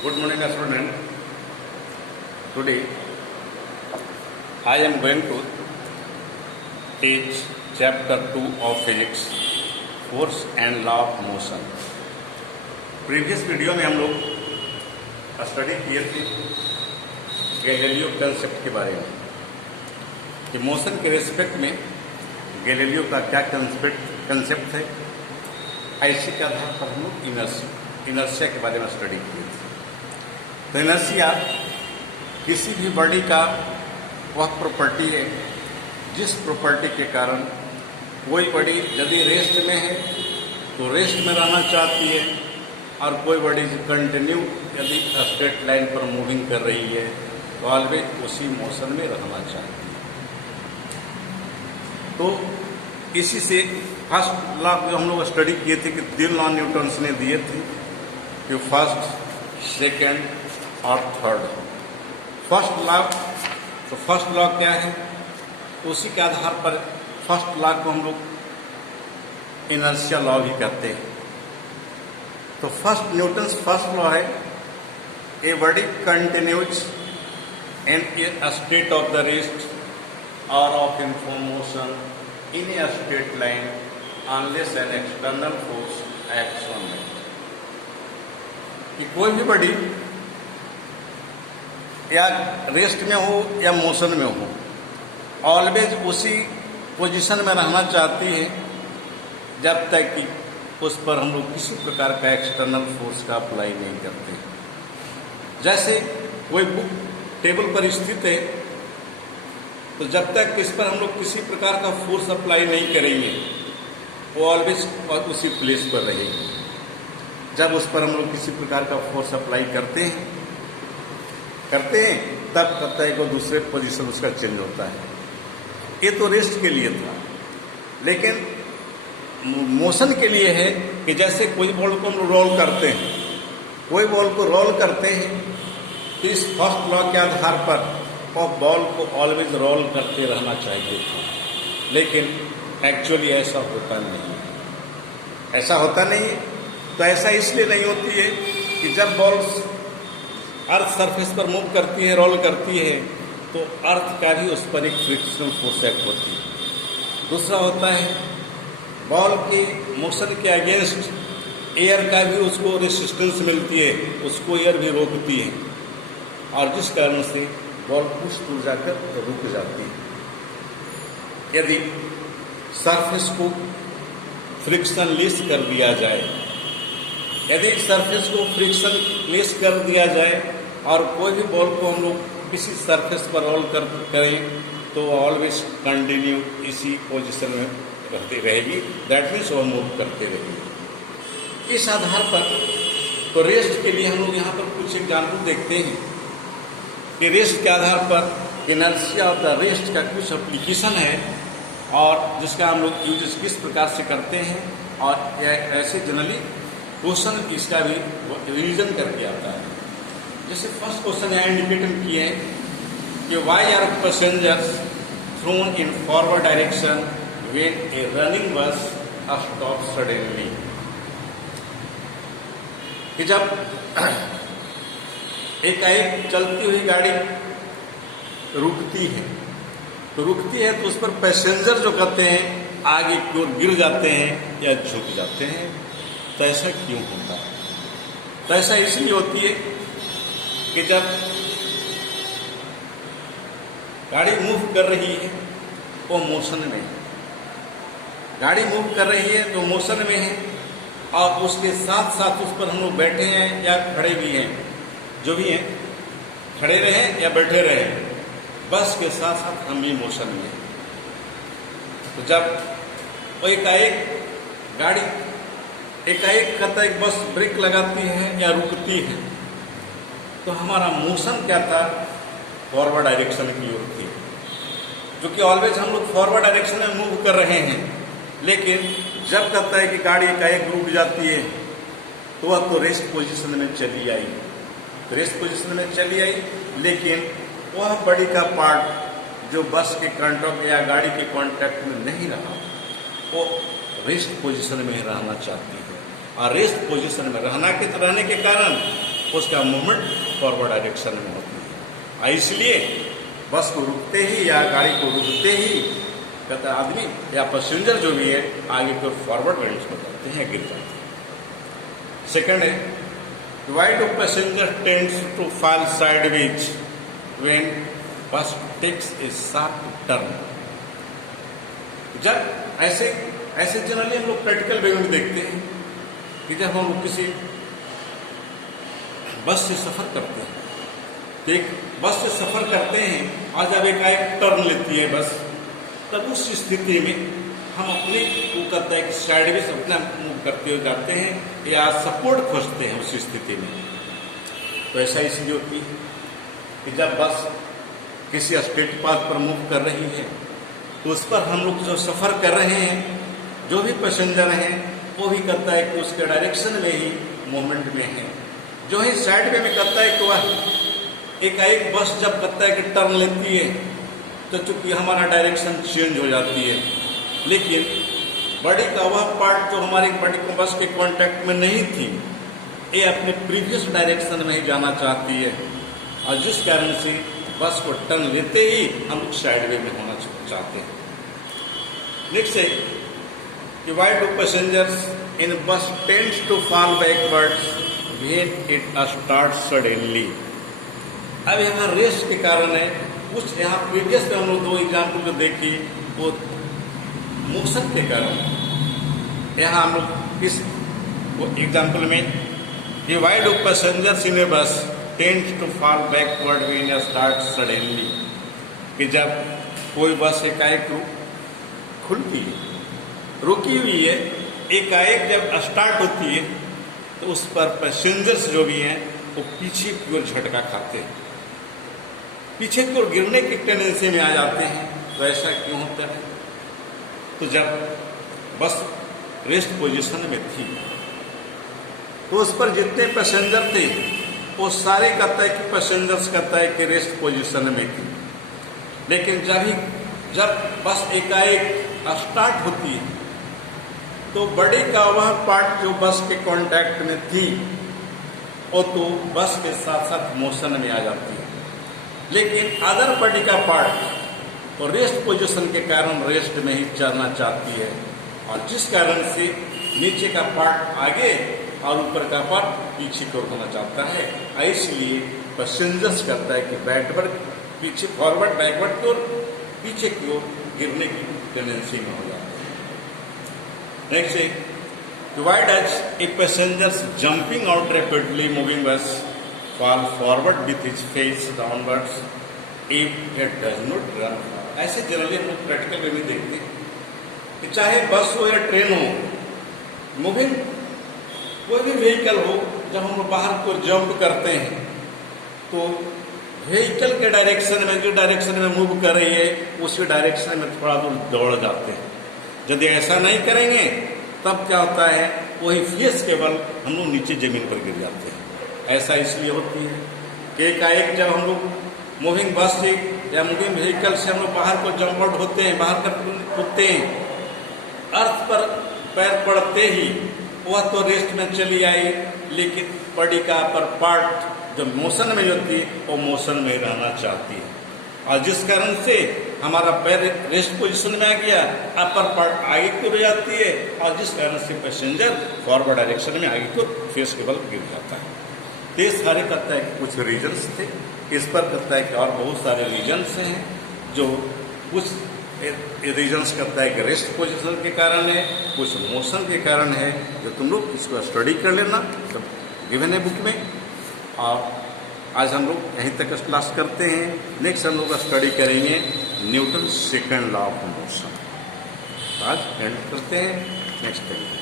Good morning, student. Today, I am going to teach chapter 2 of physics, force and law of motion. Previous video में हम लोग study किए थे Galileo concept के बारे में कि मोशन के रिस्पेक्ट में गैलीलियो का क्या कंसेप्ट है। ऐसे के आधार पर हम लोग इनर्शिया के बारे में स्टडी किए थे। तो इनर्शिया किसी भी बॉडी का वह प्रॉपर्टी है जिस प्रॉपर्टी के कारण कोई बॉडी यदि रेस्ट में है तो रेस्ट में रहना चाहती है और कोई बॉडी कंटिन्यू यदि स्ट्रेट लाइन पर मूविंग कर रही है तो ऑलवेज उसी मोशन में रहना चाहती है। तो इसी से फर्स्ट लॉ जो हम लोग स्टडी किए थे कि 3 लॉ न्यूटन्स ने दिए थे कि फर्स्ट, सेकेंड और थर्ड। फर्स्ट लॉ क्या है, उसी के आधार पर फर्स्ट लॉ को हम लोग इनर्शिया लॉ भी कहते हैं। तो न्यूटन्स फर्स्ट लॉ है, a body continues in a state of the rest or of uniform motion in a straight line unless an external force acts on it. कि कोई भी बॉडी या रेस्ट में हो या मोशन में हो ऑलवेज उसी पोजीशन में रहना चाहती है जब तक कि उस पर हम लोग किसी प्रकार का एक्सटर्नल फोर्स का अप्लाई नहीं करते। जैसे कोई बुक टेबल पर स्थित है तो जब तक इस पर हम लोग किसी प्रकार का फोर्स अप्लाई नहीं करेंगे वो ऑलवेज उसी प्लेस पर रहेगी। जब उस पर हम लोग किसी प्रकार का फोर्स अप्लाई करते हैं तब तक वो दूसरे पोजीशन उसका चेंज होता है। ये तो रेस्ट के लिए था, लेकिन मोशन के लिए है कि जैसे कोई बॉल को हम रोल करते हैं, तो इस फर्स्ट लॉ के आधार पर वो बॉल को ऑलवेज रोल करते रहना चाहिए था, लेकिन एक्चुअली ऐसा होता नहीं। तो ऐसा इसलिए नहीं होती है कि जब बॉल अर्थ सरफेस पर मूव करती है, रोल करती है, तो अर्थ का भी उस पर एक फ्रिक्शनल फोर्स एक्ट होती है। दूसरा होता है बॉल की मोशन के अगेंस्ट एयर का भी उसको रेसिस्टेंस मिलती है, उसको एयर भी रोकती है और जिस कारण से बॉल कुछ दूर जाकर रुक जाती है। यदि सरफेस को फ्रिक्शन लेस कर दिया जाए, और कोई भी बॉल को हम लोग किसी सरफेस पर रोल करें तो ऑलवेज कंटिन्यू इसी पोजीशन में रहती रहेगी। दैट मीन्स वो मूव करते रहेगी। इस आधार पर तो रेस्ट के लिए हम लोग यहाँ पर कुछ एग्जाम्पल देखते हैं कि रेस्ट के आधार पर इनर्शिया ऑफ द रेस्ट का कुछ एप्लीकेशन है और जिसका हम लोग यूज किस प्रकार से करते हैं, और ऐसे जनरली क्वेश्चन इसका भी रिवीजन करके आता है। जैसे फर्स्ट क्वेश्चन यहाँ इंडिकेट किए हैं कि why are passengers thrown in forward direction when a running bus stop suddenly. कि जब एक चलती हुई गाड़ी रुकती है तो उस पर पैसेंजर जो कहते हैं आगे की ओर गिर जाते हैं या झुक जाते हैं। तो ऐसा क्यों होता है? तो ऐसा इसलिए होती है कि जब गाड़ी मूव कर रही है वो मोशन में है, गाड़ी मूव कर रही है तो मोशन में है, और उसके साथ साथ उस पर हम लोग बैठे हैं या खड़े भी हैं, जो भी हैं, खड़े रहें या बैठे रहें, बस के साथ साथ हम भी मोशन में हैं। तो जब एकाएक करता एक बस ब्रेक लगाती है या रुकती है तो हमारा मोशन क्या था, फॉरवर्ड डायरेक्शन की ओर थी, जो कि ऑलवेज हम लोग फॉरवर्ड डायरेक्शन में मूव कर रहे हैं। लेकिन जब कहता है कि गाड़ी एकाएक रुक जाती है तो वह तो रेस्ट पोजीशन में चली आई, लेकिन वह बॉडी का पार्ट जो बस के कांटेक्ट या गाड़ी के कांटेक्ट में नहीं रहा, वो रेस्ट पोजीशन में रहना चाहती है। और रेस्ट पोजीशन में रहने के कारण उसका मूवमेंट फॉरवर्ड डायरेक्शन में होती है। इसलिए बस को रुकते ही या गाड़ी को रुकते ही कहता आदमी या पैसेंजर जो भी है आगे को फॉरवर्ड डायरेक्शन में जाते हैं, गिर जाते हैं। सेकंड है, why do passenger tends to fall sideways when bus takes a sharp turn. जब ऐसे जनरली हम लोग प्रैक्टिकल वे में देखते हैं कि जब हम लोग किसी बस से सफर करते हैं तो एक बस से सफर करते हैं और जब एक टर्न लेती है बस, तब उस स्थिति में हम अपने वो करता है कि साइडवेज अपना मूव करते हुए जाते हैं या सपोर्ट खोजते हैं उस स्थिति में। तो ऐसा इसलिए होती है कि जब बस किसी स्ट्रेट पाथ पर मूव कर रही है तो उस पर हम लोग जो सफर कर रहे हैं, जो भी पैसेंजर हैं, वो भी करता है कि उसके डायरेक्शन में ही मूवमेंट में है। जो ही साइड में करता है कि वह एक बस जब करता है कि टर्न लेती है तो चूंकि हमारा डायरेक्शन चेंज हो जाती है, लेकिन बॉडी का वह पार्ट जो हमारी बॉडी को बस के कांटेक्ट में नहीं थी, ये अपने प्रीवियस डायरेक्शन में ही जाना चाहती है और जिस कारण से बस को टर्न लेते ही हम लोग साइड वे में होना चाहते हैं। नेक्स्ट है कि why do passengers in bus tends to fall backwards when it start suddenly. अब यहाँ रेस्ट के कारण है, कुछ यहाँ प्रीवियस में हम लोग दो एग्जाम्पल जो देखी वो मोशन के कारण। यहाँ हम लोग इस एग्जाम्पल में कि why do passengers in a bus tends to fall backward when it start suddenly, कि जब कोई बस एकाएक खुलती है, रुकी हुई है, एकाएक जब स्टार्ट होती है तो उस पर पैसेंजर्स जो भी हैं वो पीछे की ओर झटका खाते हैं, पीछे की ओर गिरने की टेंडेंसी में आ जाते हैं। तो ऐसा क्यों होता है? तो जब बस रेस्ट पोजीशन में थी तो उस पर जितने पैसेंजर थे वो सारे कहता है कि पैसेंजर्स कहता है कि रेस्ट पोजीशन में थी, लेकिन जब बस एकाएक स्टार्ट होती है तो बॉडी का वह पार्ट जो बस के कांटेक्ट में थी वो तो बस के साथ साथ मोशन में आ जाती है, लेकिन अदर बॉडी का पार्ट तो रेस्ट पोजीशन के कारण रेस्ट में ही चलना चाहती है और जिस कारण से नीचे का पार्ट आगे और ऊपर का पार्ट पीछे की ओर होना चाहता है। इसलिए पैसेंजर्स करता है कि बैकवर्ड पीछे फॉरवर्ड बैकवर्ड की ओर पीछे की ओर गिरने की टेंडेंसी में हो जाता है। नेक्स्ट है, why does a passengers jumping out rapidly moving बस fall forward with his face downwards if it does not run. ऐसे जनरली हम लोग प्रैक्टिकल में भी देखते हैं कि चाहे बस हो या ट्रेन हो, मूविंग कोई भी व्हीकल हो, जब हम बाहर को जंप करते हैं तो व्हीकल के डायरेक्शन में जो डायरेक्शन में मूव कर रही है उसी डायरेक्शन में थोड़ा दूर दौड़ जाते हैं। यदि ऐसा नहीं करेंगे तब क्या होता है, वही फेस के बल हम लोग नीचे जमीन पर गिर जाते हैं। ऐसा इसलिए होती है कि एकाएक जब हम लोग मूविंग बस से या मूविंग व्हीकल से हम लोग बाहर को जंप आउट होते हैं, बाहर कर कूदते हैं, अर्थ पर पैर पड़ते ही वह तो रेस्ट में चली आई, लेकिन बॉडी का अपर पार्ट जो मोशन में होती है वो मोशन में रहना चाहती है और जिस कारण से हमारा पैर रेस्ट पोजीशन में आ गया, अपर पार्ट आगे को रह जाती है और जिस कारण से पैसेंजर फॉरवर्ड डायरेक्शन में आगे को फेस के बल गिर जाता है। तो ये सारे कहता है कि कुछ रीजन्स थे, इस पर कहता है कि और बहुत सारे रीजन्स हैं जो कुछ रीजन्स करता है कि रेस्ट पोजीशन के कारण है, कुछ मोशन के कारण है, जो तुम लोग इसको स्टडी कर लेना सब गिवन है बुक में। और आज हम लोग यहीं तक क्लास करते हैं। नेक्स्ट हम लोग स्टडी करेंगे Newton second law of motion. आज एंड करते हैं, नेक्स्ट टाइम।